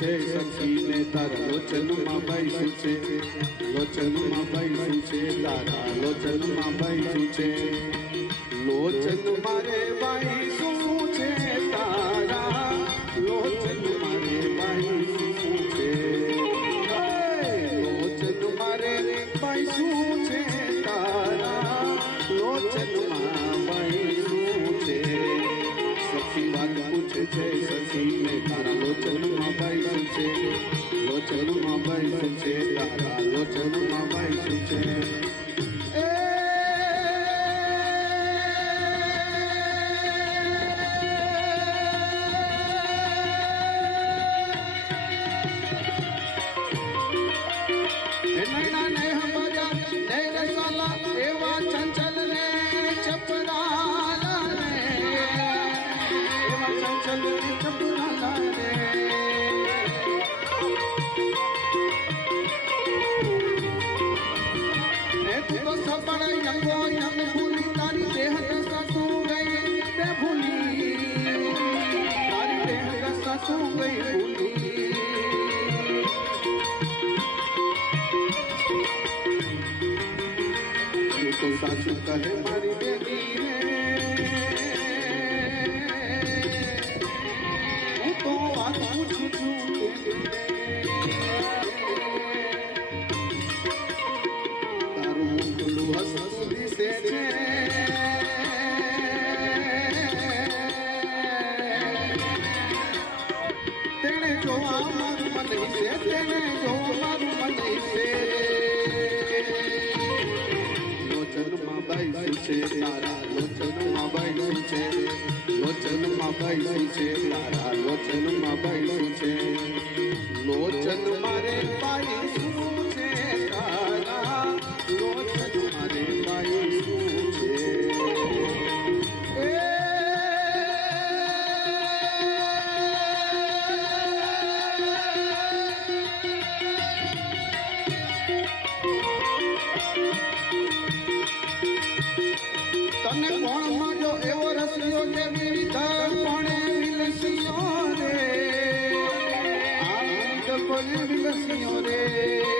છે. સખીને તારા લોચનમાં શું છે. લોચનમાં શું છે. તારા લોચનમાં શું છે. લોચન મારે બાઈ છે સખીને તારા લોચનમાં બાઈ છે. લોચનમાં બાઈ શું છે, તારા લોચનમાં બાઈ શું છે. તું સપણ યંગો યંગ ભૂલી તારી દેહ દશા તું ગઈ તે ભૂલી તારી દેહ દશા તું ગઈ ભૂલી તું સાચું કહે. મારી બેબી જોવા મારું મન જોવા મારું મન છે લોચનમાં બાઈ છે તારા લોચનમાં બાઈ છે લોચનમાં બાઈ છે તારા લોચનમાં બાઈ છે લોચન મારે બાઈ તને કોણ માજો એવો રસિયો કે વિવિધ પણે વિલસ્યો રે. આ વિવિધ પણે રે.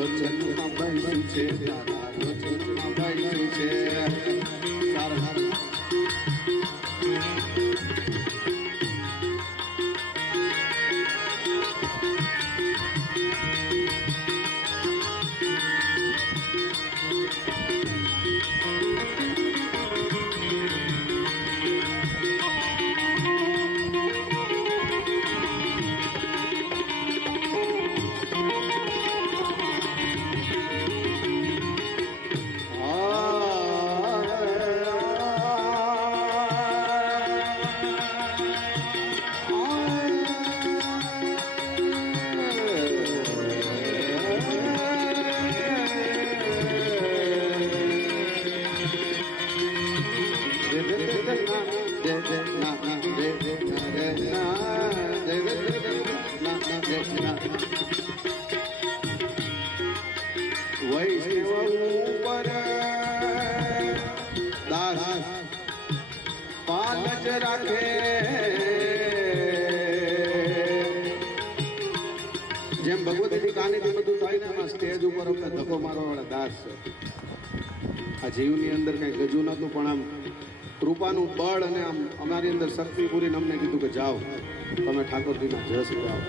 અરે લોચનમાં બાઈ છે તારા લોચનમાં બાઈ શું છે સારા વૈષ્ણવ ઉપર દાસ પાંચ રાખે જેમ ભગવતીની કાનીથી બધું થાય ને એમાં સ્ટેજ ઉપર અમને ધક્કો મારવાવાળા દાસ છે. આ જીવની અંદર કંઈ ગજુ નહોતું, પણ આમ કૃપાનું બળ અને આમ અમારી અંદર શક્તિ પૂરીને અમને કીધું કે જાઓ. તમે ઠાકોરજીના જસ ગાઓ